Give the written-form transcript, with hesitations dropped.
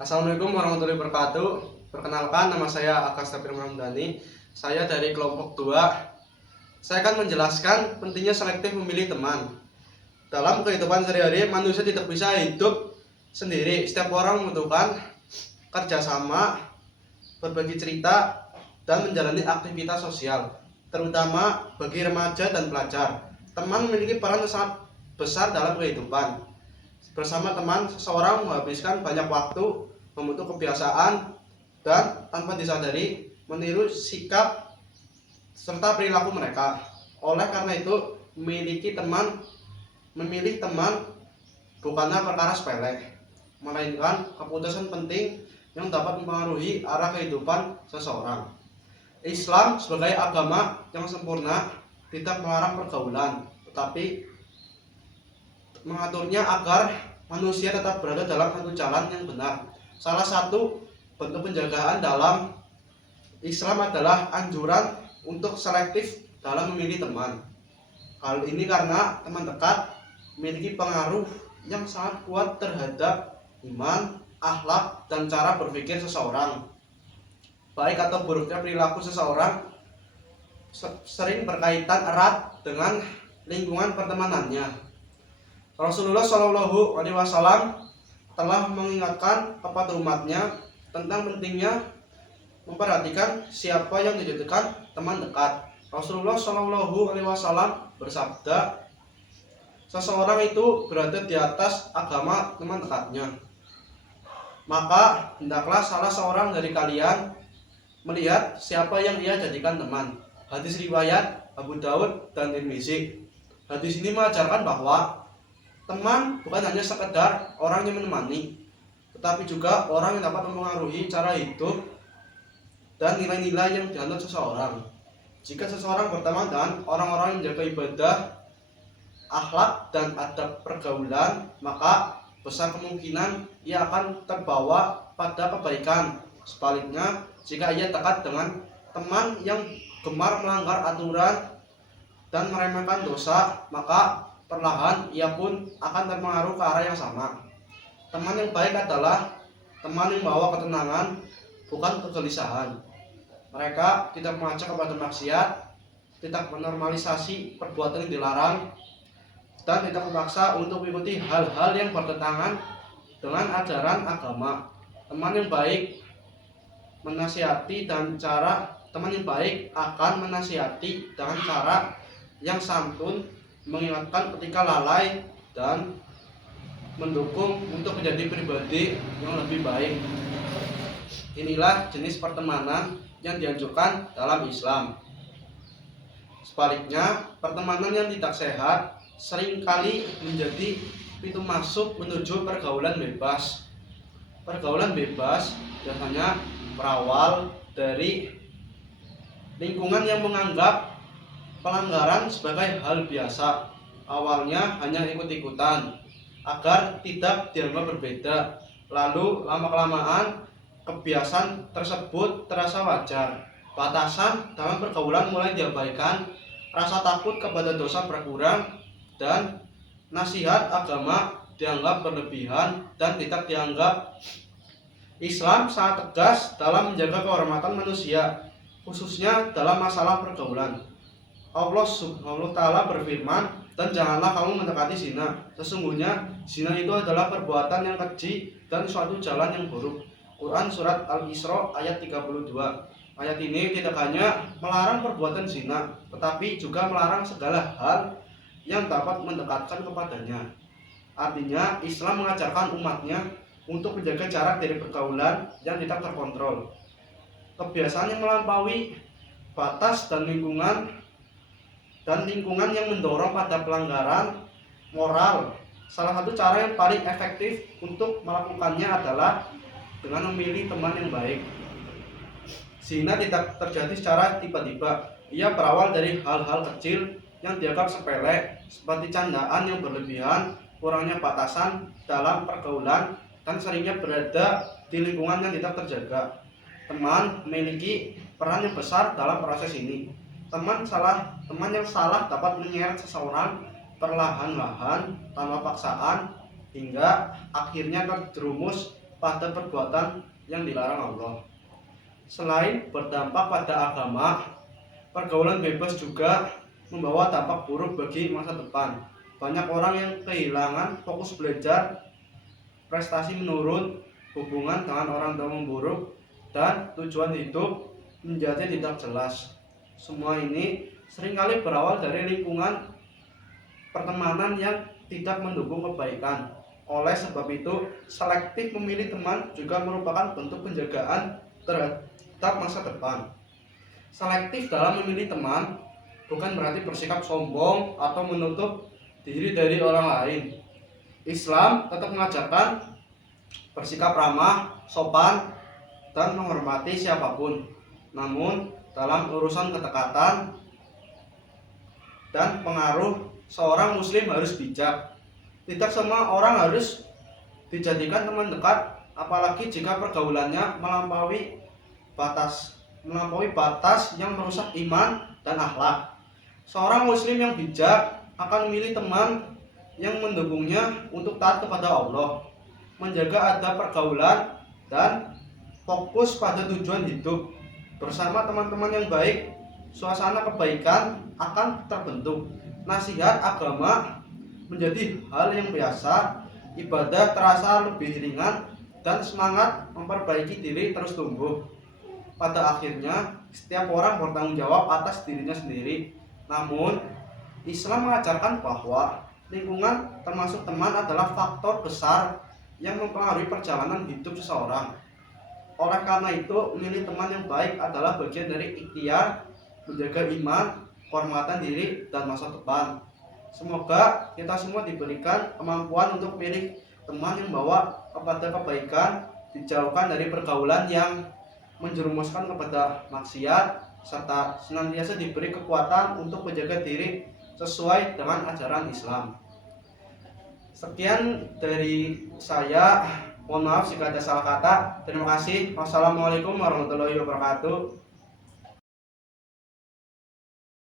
Assalamualaikum warahmatullahi wabarakatuh. Perkenalkan, nama saya Akastafir Ramdhani. Saya dari kelompok 2. Saya akan menjelaskan pentingnya selektif memilih teman. Dalam kehidupan sehari-hari, manusia tidak bisa hidup sendiri. Setiap orang membutuhkan kerjasama, berbagi cerita, dan menjalani aktivitas sosial, terutama bagi remaja dan pelajar. Teman memiliki peran sangat besar dalam kehidupan. Bersama teman, seseorang menghabiskan banyak waktu, membentuk kebiasaan, dan tanpa disadari meniru sikap serta perilaku mereka. Oleh karena itu, memilih teman bukanlah perkara sepele, melainkan keputusan penting yang dapat mempengaruhi arah kehidupan seseorang. Islam sebagai agama yang sempurna tidak melarang pergaulan, tetapi mengaturnya agar manusia tetap berada dalam satu jalan yang benar. Salah satu bentuk penjagaan dalam Islam adalah anjuran untuk selektif dalam memilih teman. Hal ini karena teman dekat memiliki pengaruh yang sangat kuat terhadap iman, akhlak, dan cara berpikir seseorang. Baik atau buruknya perilaku seseorang sering berkaitan erat dengan lingkungan pertemanannya. Rasulullah Shallallahu Alaihi Wasallam telah mengingatkan kepada umatnya tentang pentingnya memperhatikan siapa yang dijadikan teman dekat. Rasulullah Shallallahu Alaihi Wasallam bersabda, seseorang itu berada di atas agama teman dekatnya. Maka hendaklah salah seorang dari kalian melihat siapa yang ia jadikan teman. Hadis riwayat Abu Daud dan Tirmizi. Hadis ini mengajarkan bahwa teman bukan hanya sekedar orang yang menemani, tetapi juga orang yang dapat mempengaruhi cara hidup dan nilai-nilai yang dianut seseorang. Jika seseorang berteman dengan orang-orang yang menjaga ibadah, akhlak, dan adab pergaulan, maka besar kemungkinan ia akan terbawa pada kebaikan. Sebaliknya, jika ia dekat dengan teman yang gemar melanggar aturan dan meremehkan dosa, maka perlahan ia pun akan terpengaruh ke arah yang sama. Teman yang baik adalah teman yang membawa ketenangan, bukan kegelisahan. Mereka tidak mengajak kepada maksiat, tidak menormalisasi perbuatan yang dilarang, dan tidak memaksa untuk mengikuti hal-hal yang bertentangan dengan ajaran agama. Teman yang baik akan menasihati dengan cara yang santun, mengingatkan ketika lalai, dan mendukung untuk menjadi pribadi yang lebih baik. Inilah jenis pertemanan yang dianjurkan dalam Islam. Sebaliknya, pertemanan yang tidak sehat seringkali menjadi pintu masuk menuju pergaulan bebas. Pergaulan bebas biasanya berawal dari lingkungan yang menganggap pelanggaran sebagai hal biasa. Awalnya hanya ikut-ikutan agar tidak dianggap berbeda. Lalu lama-kelamaan kebiasaan tersebut terasa wajar. Batasan dalam pergaulan mulai diabaikan, rasa takut kepada dosa berkurang, dan nasihat agama dianggap berlebihan dan tidak dianggap. Islam sangat tegas dalam menjaga kehormatan manusia, khususnya dalam masalah pergaulan. Allah Subhanahu wa Ta'ala berfirman, dan janganlah kamu mendekati zina. Sesungguhnya zina itu adalah perbuatan yang keji dan suatu jalan yang buruk. Quran Surat Al-Isra ayat 32. Ayat ini tidak hanya melarang perbuatan zina, tetapi juga melarang segala hal yang dapat mendekatkan kepadanya. Artinya, Islam mengajarkan umatnya untuk menjaga jarak dari pergaulan yang tidak terkontrol, kebiasaan yang melampaui batas, dan lingkungan yang mendorong pada pelanggaran moral. Salah satu cara yang paling efektif untuk melakukannya adalah dengan memilih teman yang baik. Zina tidak terjadi secara tiba-tiba. Ia berawal dari hal-hal kecil yang dianggap sepele, seperti candaan yang berlebihan, kurangnya batasan dalam pergaulan, dan seringnya berada di lingkungan yang tidak terjaga. Teman memiliki peran yang besar dalam proses ini. Teman yang salah dapat menyeret seseorang perlahan-lahan tanpa paksaan hingga akhirnya terjerumus pada perbuatan yang dilarang Allah. Selain berdampak pada agama, pergaulan bebas juga membawa dampak buruk bagi masa depan. Banyak orang yang kehilangan fokus belajar, prestasi menurun, hubungan dengan orang tua memburuk, dan tujuan hidup menjadi tidak jelas. Semua ini seringkali berawal dari lingkungan pertemanan yang tidak mendukung kebaikan. Oleh sebab itu, selektif memilih teman juga merupakan bentuk penjagaan terhadap masa depan. Selektif dalam memilih teman bukan berarti bersikap sombong atau menutup diri dari orang lain. Islam tetap mengajarkan bersikap ramah, sopan, dan menghormati siapapun. Namun, dalam urusan kedekatan dan pengaruh, seorang muslim harus bijak. Tidak semua orang harus dijadikan teman dekat, apalagi jika pergaulannya melampaui batas yang merusak iman dan akhlak. Seorang muslim yang bijak akan memilih teman yang mendukungnya untuk taat kepada Allah, menjaga adab pergaulan, dan fokus pada tujuan hidup. Bersama teman-teman yang baik, suasana kebaikan akan terbentuk. Nasihat agama menjadi hal yang biasa, ibadah terasa lebih ringan, dan semangat memperbaiki diri terus tumbuh. Pada akhirnya, setiap orang bertanggung jawab atas dirinya sendiri. Namun, Islam mengajarkan bahwa lingkungan termasuk teman adalah faktor besar yang mempengaruhi perjalanan hidup seseorang. Oleh karena itu, memilih teman yang baik adalah bagian dari ikhtiar menjaga iman, kehormatan diri, dan masa depan. Semoga kita semua diberikan kemampuan untuk memilih teman yang membawa kepada kebaikan, dijauhkan dari pergaulan yang menjerumuskan kepada maksiat, serta senantiasa diberi kekuatan untuk menjaga diri sesuai dengan ajaran Islam. Sekian dari saya, mohon maaf jika ada salah kata. Terima kasih. Wassalamualaikum warahmatullahi wabarakatuh.